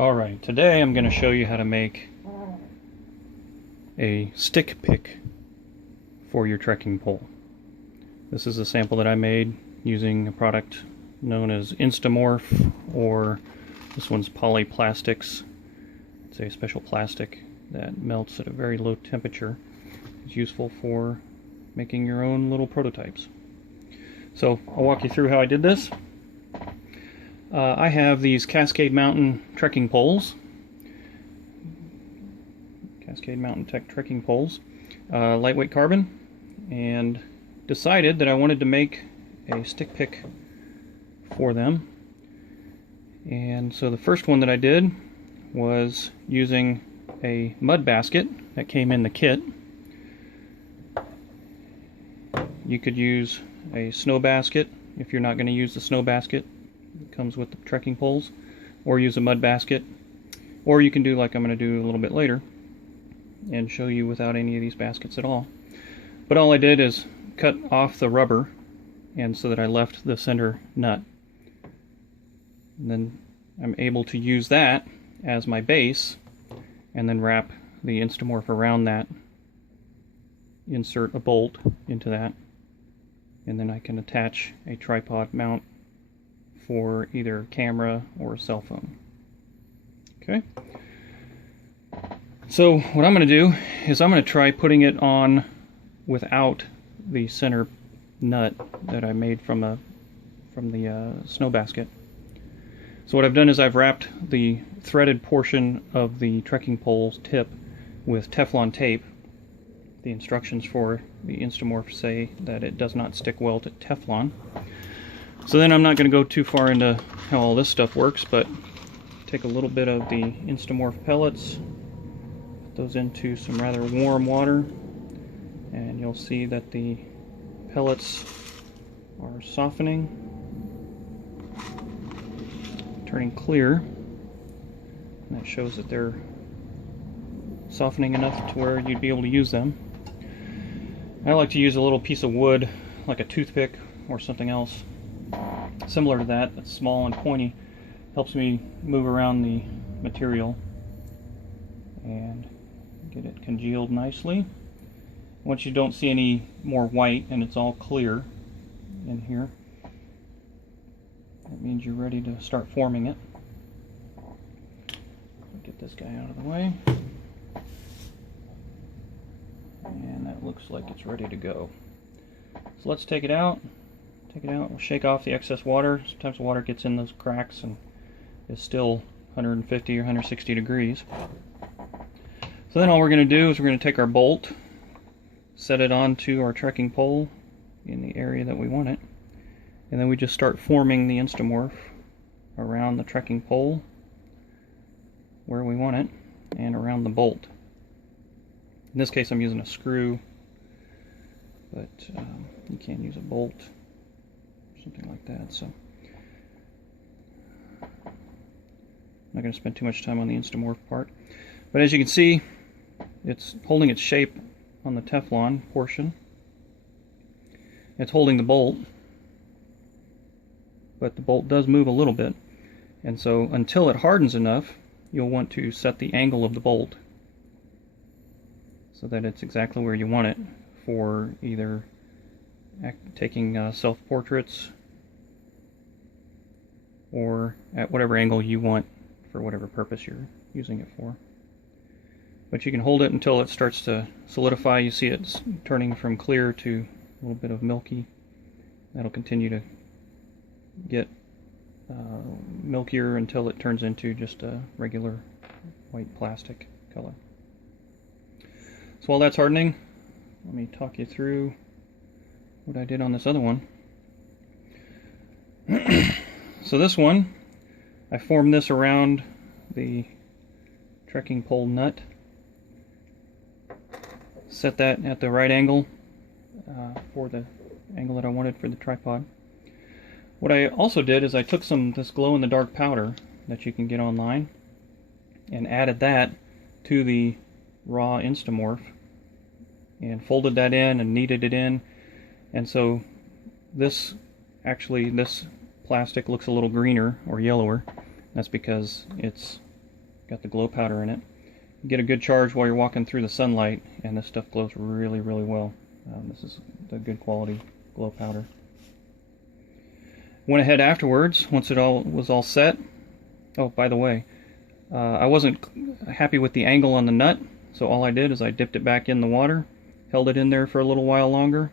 Alright, today I'm going to show you how to make a StickPic for your trekking pole. This is a sample that I made using a product known as Instamorph, or this one's Polyplastics. It's a special plastic that melts at a very low temperature. It's useful for making your own little prototypes. So I'll walk you through how I did this. I have these Cascade Mountain trekking poles. Cascade Mountain trekking poles. Lightweight carbon. And decided that I wanted to make a StickPic for them. And so the first one that I did was using a mud basket that came in the kit. You could use a snow basket if you're not going to use the snow basket. It comes with the trekking poles, or use a mud basket, or you can do like I'm going to do a little bit later and show you without any of these baskets at all. But all I did is cut off the rubber, and so that I left the center nut. And then I'm able to use that as my base and then wrap the Instamorph around that, insert a bolt into that, and then I can attach a tripod mount for either camera or cell phone. Okay. So what I'm going to do is I'm going to try putting it on without the center nut that I made from the snow basket. So what I've done is I've wrapped the threaded portion of the trekking pole's tip with Teflon tape. The instructions for the Instamorph say that it does not stick well to Teflon. So then I'm not going to go too far into how all this stuff works, but take a little bit of the Instamorph pellets, put those into some rather warm water, and you'll see that the pellets are softening, turning clear, and that shows that they're softening enough to where you'd be able to use them. I like to use a little piece of wood, like a toothpick or something else similar to that, that's small and pointy. Helps me move around the material and get it congealed nicely. Once you don't see any more white and it's all clear in here, that means you're ready to start forming it. Get this guy out of the way. And that looks like it's ready to go. So let's take it out. We'll shake off the excess water. Sometimes the water gets in those cracks and is still 150 or 160 degrees. So then all we're going to do is we're going to take our bolt, set it onto our trekking pole in the area that we want it, and then we just start forming the Instamorph around the trekking pole where we want it and around the bolt. In this case I'm using a screw, but you can use a bolt, something like that. So I'm not going to spend too much time on the Instamorph part, but as you can see, it's holding its shape on the Teflon portion. It's holding the bolt, but the bolt does move a little bit, and so until it hardens enough, you'll want to set the angle of the bolt so that it's exactly where you want it for either taking self-portraits or at whatever angle you want for whatever purpose you're using it for. But you can hold it until it starts to solidify. You see it's turning from clear to a little bit of milky. That'll continue to get milkier until it turns into just a regular white plastic color. So while that's hardening, let me talk you through what I did on this other one. So this one, I formed this around the trekking pole nut, set that at the right angle for the angle that I wanted for the tripod. What I also did is I took this glow-in-the-dark powder that you can get online and added that to the raw Instamorph and folded that in and kneaded it in, and so this plastic looks a little greener or yellower. That's because it's got the glow powder in it. You get a good charge while you're walking through the sunlight, and this stuff glows really, really well. This is the good quality glow powder. Went ahead afterwards, once it was all set. Oh, by the way, I wasn't happy with the angle on the nut, so all I did is I dipped it back in the water, held it in there for a little while longer,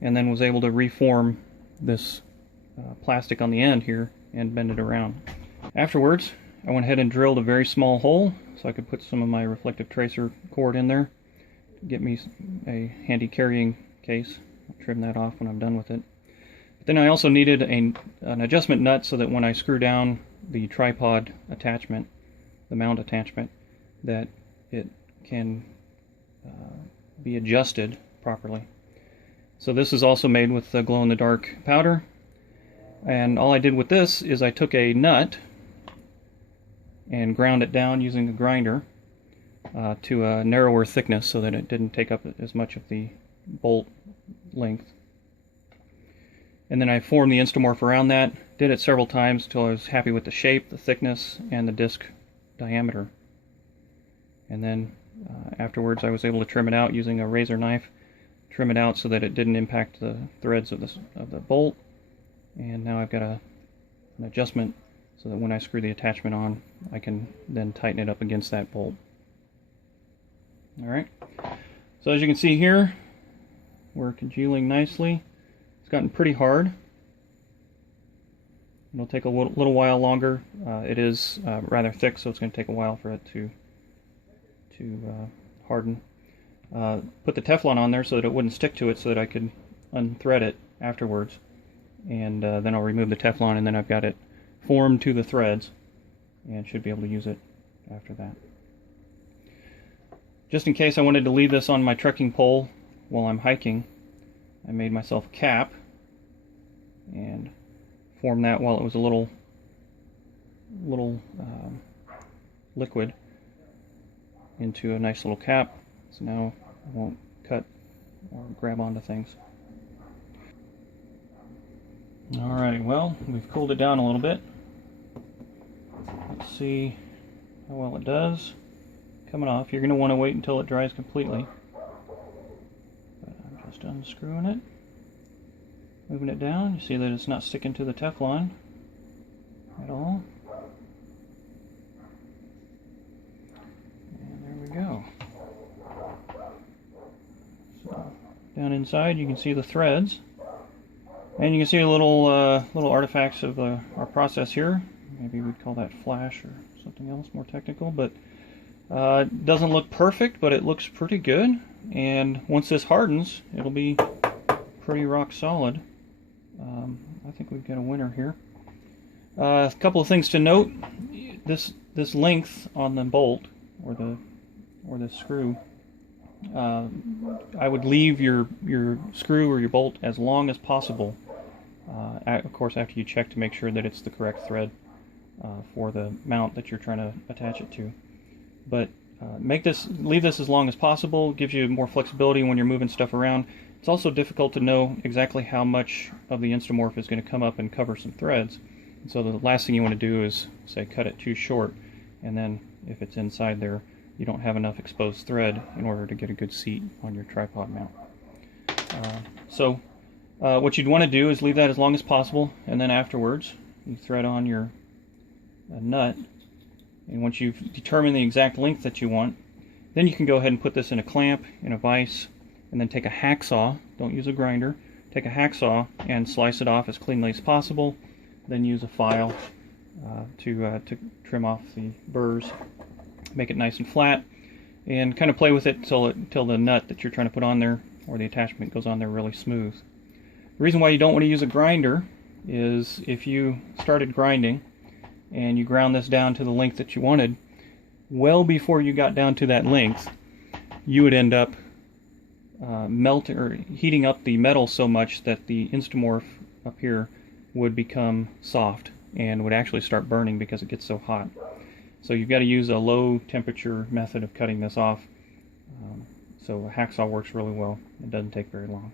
and then was able to reform this plastic on the end here and bend it around. Afterwards, I went ahead and drilled a very small hole so I could put some of my reflective tracer cord in there, get me a handy carrying case. I'll trim that off when I'm done with it. But then I also needed an adjustment nut so that when I screw down the tripod attachment, the mount attachment, that it can be adjusted properly. So this is also made with the glow-in-the-dark powder, and all I did with this is I took a nut and ground it down using a grinder to a narrower thickness so that it didn't take up as much of the bolt length. And then I formed the Instamorph around that, did it several times until I was happy with the shape, the thickness, and the disc diameter. And then afterwards I was able to trim it out using a razor knife, trim it out so that it didn't impact the threads of the bolt. And now I've got an adjustment so that when I screw the attachment on, I can then tighten it up against that bolt. Alright, so as you can see here, we're congealing nicely. It's gotten pretty hard. It'll take a little while longer. It is rather thick, so it's going to take a while for it to harden. Put the Teflon on there so that it wouldn't stick to it, so that I could unthread it afterwards. And then I'll remove the Teflon, and then I've got it formed to the threads and should be able to use it after that. Just in case I wanted to leave this on my trekking pole while I'm hiking, I made myself a cap and formed that while it was a little liquid into a nice little cap, so now it won't cut or grab onto things. Alright, well, we've cooled it down a little bit. Let's see how well it does. Coming off. You're going to want to wait until it dries completely. But I'm just unscrewing it, moving it down. You see that it's not sticking to the Teflon at all. And there we go. So down inside you can see the threads. And you can see a little artifacts of our process here. Maybe we'd call that flash or something else more technical, but it doesn't look perfect, but it looks pretty good. And once this hardens, it'll be pretty rock solid. I think we've got a winner here. A couple of things to note: this length on the bolt or the screw. I would leave your screw or your bolt as long as possible. Of course, after you check to make sure that it's the correct thread for the mount that you're trying to attach it to. But leave this as long as possible. It gives you more flexibility when you're moving stuff around. It's also difficult to know exactly how much of the Instamorph is going to come up and cover some threads. And so the last thing you want to do is, say, cut it too short, and then if it's inside there, you don't have enough exposed thread in order to get a good seat on your tripod mount. What you'd want to do is leave that as long as possible, and then afterwards you thread on your nut. And once you've determined the exact length that you want, then you can go ahead and put this in a clamp, in a vise, and then take a hacksaw. Don't use a grinder. Take a hacksaw and slice it off as cleanly as possible. Then use a file to trim off the burrs. Make it nice and flat, and kind of play with it till the nut that you're trying to put on there, or the attachment, goes on there really smooth. The reason why you don't want to use a grinder is if you started grinding and you ground this down to the length that you wanted, well before you got down to that length, you would end up melting or heating up the metal so much that the Instamorph up here would become soft and would actually start burning because it gets so hot. So you've got to use a low temperature method of cutting this off. So a hacksaw works really well. It doesn't take very long.